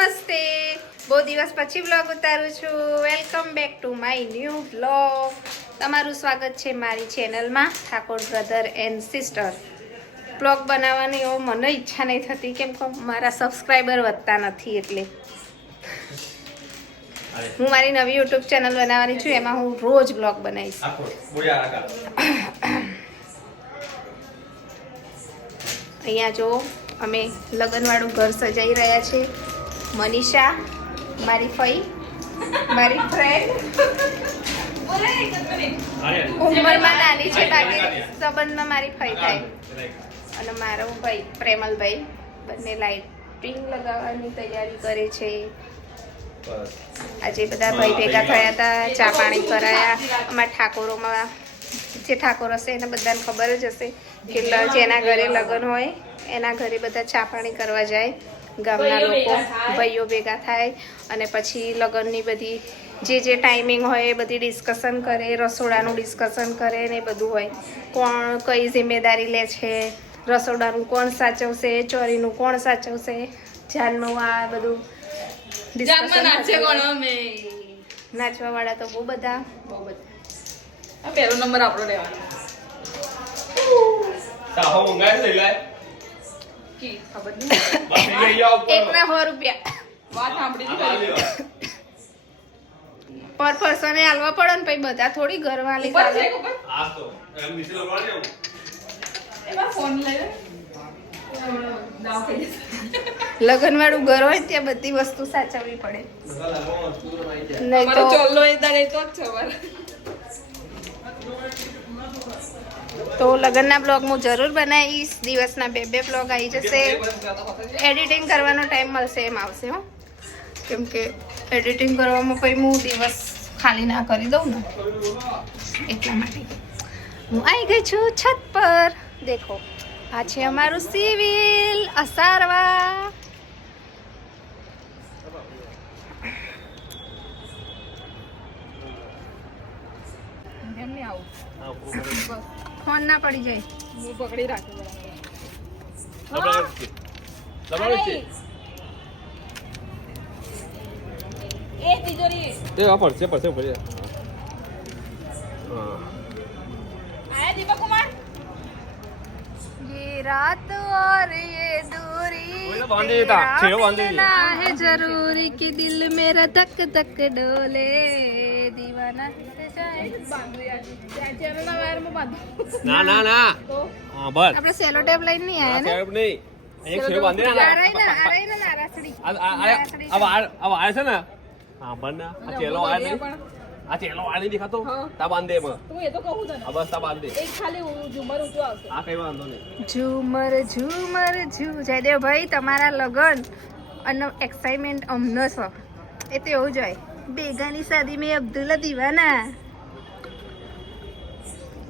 નમસ્તે. બહુ દિવસ પછી બ્લોગ ઉતારું છું. Welcome back to my new blog તમારું સ્વાગત છે મારી ચેનલમાં Thakor brother and sister blog બનાવવાની એવો મને ઈચ્છા નહીં થતી કેમ કે મારા સબસ્ક્રાઈબર વધતા નથી એટલે. હું મારી નવી યુટ્યુબ ચેનલ બનાવવાની છું એમાં હું રોજ બ્લોગ બનાવીશ. અહીંયા જો અમે લગ્નવાળું ઘર સજાઈ રહ્યા છે. મનીષા, મારી ફઈ, મારી ફ્રેન્ડ ઉંમરમાં નાની છે, બાકી સંબંધમાં મારી ફઈ થાય. અને મારો ભાઈ, પ્રેમલભાઈ, બંને લાઇટિંગ લગાવવાની તૈયારી કરે છે. આજે બધા ભાઈ ભેગા થયા હતા, ચા પાણી કરાયા. અમારા ઠાકોરોમાં, જે ઠાકોર હશે એને બધાને ખબર જ હશે કે જેના ઘરે લગ્ન હોય, એના ઘરે બધા ચા પાણી કરવા જાય. ગામના લોકો ભાઈઓ ભેગા થાય અને પછી લગ્નની બધી જે જે ટાઈમિંગ હોય એ બધી ડિસ્કશન કરે રસોડાનું ડિસ્કશન કરે ને એ બધું હોય. કોણ કઈ જિમ્મેદારી લે છે રસોડાનું કોણ સાચવશે ચોરીનું કોણ સાચવશે જાનનું આ બધું ડિસ્કશન નાચે કોણ અમે? નાચવા વાળા તો બહુ બધા. બહુ બધા. આ પહેલો નંબર આપણો લેવાનો સાહો મંગાય લઈ લાય કી ખબર નહીં સો રૂપિયા. વાત સાંભળી. પર પર્સને હાલવા પડે ને પછી બધા થોડી ઘરવાળી ચાલે. લગ્ન વાળું ઘર હોય ત્યાં બધી વસ્તુ સાચવવી પડે. નહીં તો ચોલ્લો એ દાડે તો જ છે તો લગ્નના બ્લોગ હું જરૂર બનાવીશ. દિવસના બે બે બ્લોગ આવી જશે. એડિટિંગ કરવાનો ટાઈમ મળશે એમ આવશે હો. કેમ કે એડિટિંગ કરવામાં પછી હું દિવસ ખાલી ના કરી દઉં ને. એટલા માટે. હું આવી ગઈ છું છત પર. દેખો આ છે અમારું સિવિલ અસારવા. એમ આવું. બસ. ફોન ના પડી જાય હું પકડી રાખું બરાબર લબડાટ છે લબડાટ છે એ તિજોરી તે આ પડશે પડશે પડશે હા આયા દીપક કુમાર ये रात और ये दूरी कोई ना बांध देता, तेरा छेड़ो बांध दीजिए। मिलना है जरूरी कि दिल मेरा धक धक डोले ના ના ના. હા બસ. આપણે સેલો ટેપ લઈને નહીં આયા ને સાહેબ નહીં. એક સેલો બાંધી ના આ આ આ છે. ને? હા બન આ સેલો આ નહીં. આ ચેલો આ નહીં દેખાતો? તા બાંધે એમાં. તું એ તો કહું તને. આ બસ તા બાંધે. એક ખાલી ઝુમર ઊંચો આવશે. આ કઈ વાંધો નહીં. ઝુમર ઝુમર ઝુ. જયદેવ ભાઈ તમારા લગન અને એક્સાઇટમેન્ટ અમને છો એ તો એવું જ હોય. બેગાની શાદી મેં અબ્દુલ્લા દીવાના.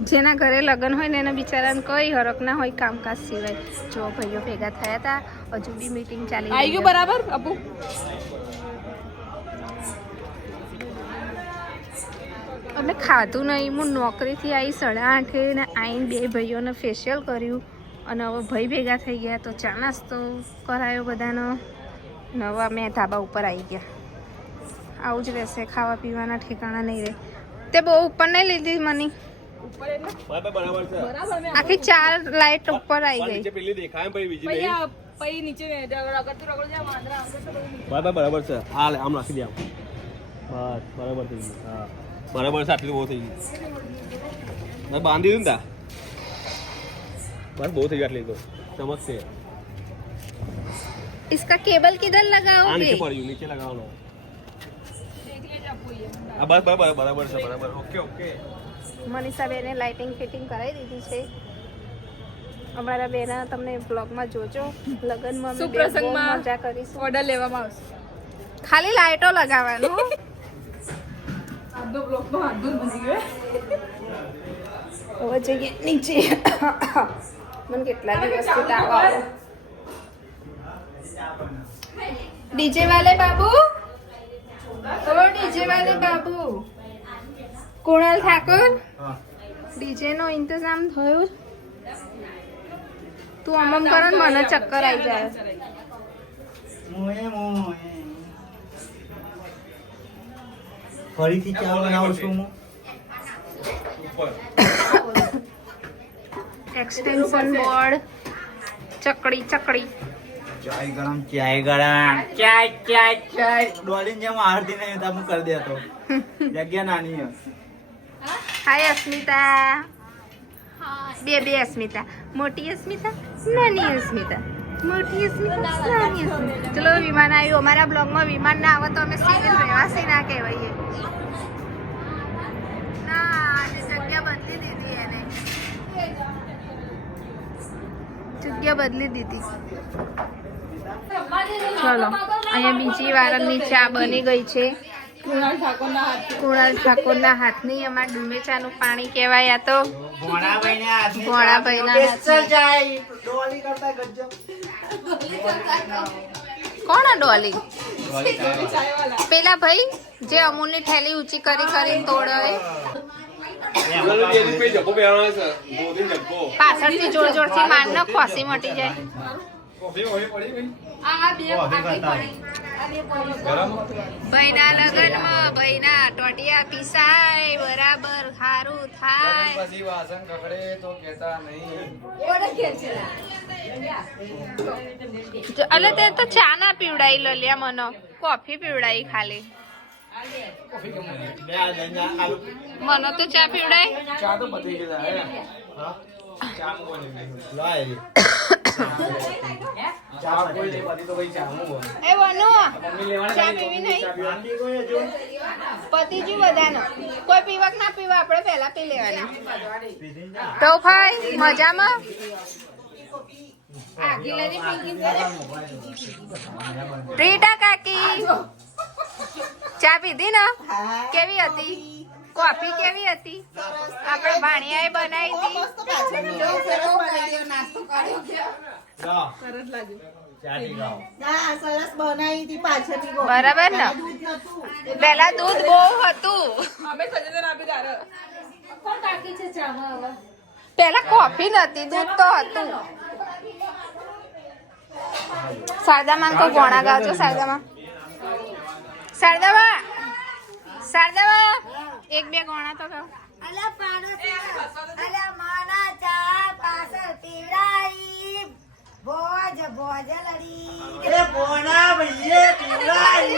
જેના ઘરે લગ્ન હોય ને એના બિચારાને કઈ હરક ના હોય કામકાજ સિવાય. જો ભાઈઓ ભેગા થયા હતા હજુ બી મીટિંગ ચાલી આવી ગયું બરાબર અપુ અમે ખાધું નહીં હું નોકરીથી આવી સાડા આઠે ને આવીને બે ભાઈઓને ફેશિયલ કર્યું. અને હવે ભાઈ ભેગા થઈ ગયા તો ચા નાસ્તો કરાયો બધાનો. નવા હવે અમે ધાબા ઉપર આવી ગયા. આવું જ રહેશે ખાવા પીવાના ઠેકાણા નહીં રહે. તે બહુ ઉપર નહીં લીધી મની. ઉપર એટલે બરાબર બરાબર છે બરાબર મેં આખી ચાર લાઇટ ઉપર આવી પણ ગઈ નીચે પેલી દેખાય ને પછી બીજી પછી નહીં આ પછી નીચે ને રગડતું રગડતું જાય વાંદરા આમ કરશે બધું નીચે. બરાબર બરાબર છે આ લે આમ રાખી દે આમ બસ બરાબર થઈ ગયું હા બરાબર છે આટલી બહુ થઈ ગઈ મેં બાંધી દીધું ને તા બસ બહુ થઈ ગઈ આટલી તો ચમકશે इसका केबल किधर આ लगाओगे નીચે પડ્યું નીચે લગાવવાનો દેખ લેજે આપુ એ. આ બસ બરાબર બરાબર છે બરાબર ઓકે ઓકે મનીષા બેને લાઇટિંગ ફિટિંગ કરાવી દીધી છે. અમારા બેના તમને બ્લોગમાં જોજો. લગ્નમાં સુપ્રસંગમાં. મજા કરીશું. ઓર્ડર લેવામાં આવશે? ખાલી લાઇટો લગાવવાનું. આજનો બ્લોગમાં તો બની ગયો હવે જઈએ નીચે. મને કેટલા દિવસ તાવ આવે. ડીજે વાલે બાબુ? ઓ ડીજે વાલે બાબુ. કુણાલ ઠાકોર? ડીજે નો ઇંતજામ થયો? તું અમમ કરો મને ચક્કર આવી જાય. ફરીથી ચા બનાવું છું હું? એક્સટેન્શન બોર્ડ ચકડી ચકડી. ચાય ગરમ ચાય ગરમ. ચાય ચાય ચાય. ડોલીન જેમ આરતી નહીં હું કરી દેતો. જગ્યા નાની હાય અસ્મિતા બે બે અસ્મિતા મોટી અસ્મિતા નાની અસ્મિતા મોટી અસ્મિતા નાની અસ્મિતા ચલો વિમાન આવ્યું. અમારા બ્લોગમાં વિમાન ના આવે તો અમે સિવિલ રહેવાસી ના કહેવાઈએ. ના આજે જગ્યા બદલી દીધી એને. જગ્યા બદલી દીધી. ચલો અહીંયા બીજી વાર ચા બની ગઈ છે. કૃણાલ ઠાકોરના હાથ. કુણાલ ઠાકોરના હાથની અમાર ડુમેચાનું પાણી કહેવાય આ તો. કોણ ડોલી પેલા ભાઈ જે અમૂલની થેલી ઊંચી કરી કરીને તોડે. પાછળથી જોર જોરથી મારને ખોસી મટી જાય. ભાઈના લગનમાં ભાઈના ટોટિયા પીસાય બરાબર સારું થાય. પછી વાસણ કકડે તો કેતા નહીં. અલે તે તો ચા ના પીવડાઈ લલ્યા મને. કોફી પીવડાઈ ખાલી. મને તો ચા પીવડાય? ચા તો બધી એ વનુ ચા પીવી નહીં. પતિજી બધાનો. કોઈ પીવક ના પીવા આપણે પહેલા પી લેવાના. તો ભાઈ મજામાં? રીટા કાકી ચા પીધી ને? કેવી હતી? કોફી કેવી હતી? આપણે ભાણિયાએ બનાવી હતી. બરાબર ને? પેલા દૂધ બહુ હતું. પેલા કોફી નતી દૂધ તો હતું. શારદામાં કોઈ ગોણા ગાવજો શારદામાં શારદામાં શારદામાં એક બે ગોણા તો કહો અલા પાડોશી, અલા માના ચા પાછળ પીવડાઈ. ભોજ ભોજ લડી. એ બોના ભઈએ પીવડાઈ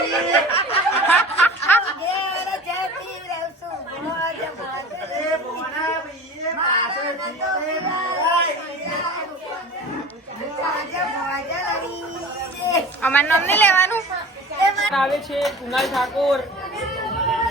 ઘેર છું. ભોજ ભોજ એ. બોના ભઈએ પીવડાઈ. અમાર નામ નહીં લેવાનું આવે છે કુનાલ ઠાકોર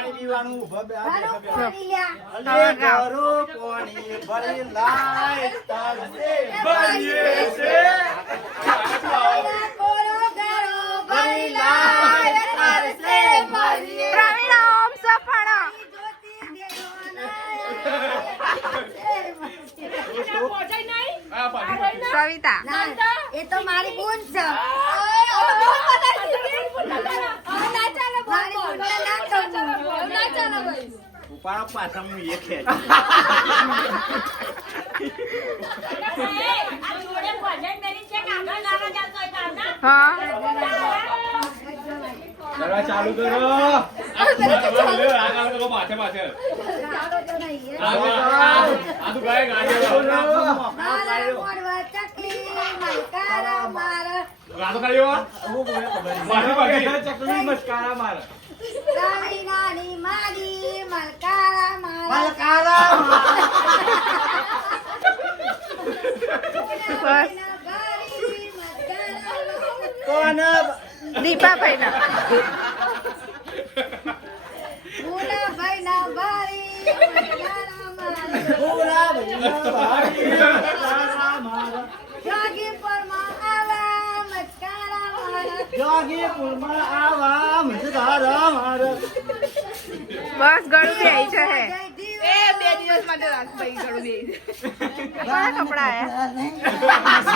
પાણી પીવાનું ભબે. અલે ઘરો પાણી ભરી લાય તારે ભરીએ છે સવિતા એ તો મારી બૂન છે મારી બૂનને ના કહું. ઉપાડો પાછા હું એ ખેંચ હા જરા ચાલુ કરો ચકલી મસ્કારા મારે નાની નાની મારી, મલકારા મારા. મલકારા બસ ગારી, મલકારા કોણ દીપાભાઈ ના ભૂલા ભાઈના બારી, મલકારા મારા. ભોળા ભૈયા ભારી મસ્કારા જોગીપુરમાં આવા મસ્કારા મારે બસ ગળું બે છે હે એ બે દિવસ માટે રાખ ભાઈ ઘણું દે કયા કપડા આયા.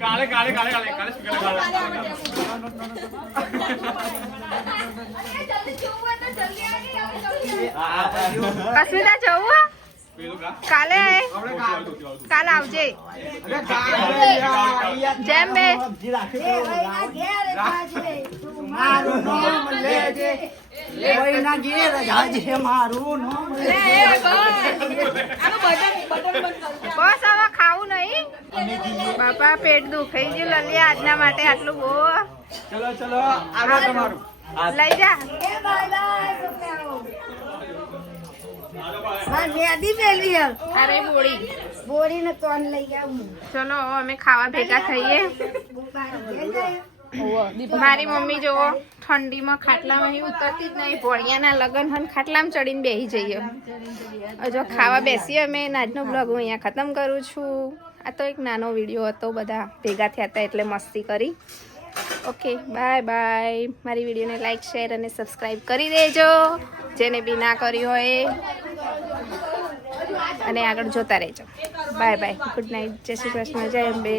કાલે કાલે કાલે કાલે કાલે કાલે અસ્મિતા જવું? હે? કાલે કાલે આવજે. જેમ બે. એ ભાઈના ઘેર જાજે. મારું નામ લેજે કોઈના ઘેર જાજે મારું નામ એ બસ. આનું બટન બટન બંધ કર બસ હવે ખાવું નહીં. બાપા પેટ દુખાઈ ગયું. લલિયા આજના માટે આટલું બહુ. ચલો ચલો. લઈ જા એ બાય બાય છોકરાઓ. મારે મેદી મેળવી હે. અરે બોળી. બોરીને કોણ લઈ આવું ચલો અમે ખાવા ભેગા થઈએ. મારા મમ્મી જોવો ઠંડીમાં ખાટલામાં ઉતરતી જ નહીં. ભોળિયાના લગન હન ખાટલામાં ચડીને બેસી જઈએ. હજુ ખાવા બેસીએ અમે. આજનો બ્લોગ હું અહીંયા ખતમ કરું છું. આ તો એક નાનો વીડિયો હતો બધા ભેગા થયા હતા એટલે મસ્તી કરી. ઓકે બાય બાય મારી વિડીયોને લાઈક શેર અને સબસ્ક્રાઈબ કરી દેજો. જેને બી ના કર્યું હોય અને આગળ જોતા રહેજો. બાય બાય ગુડ નાઇટ જય શ્રી કૃષ્ણ. જય અંબે.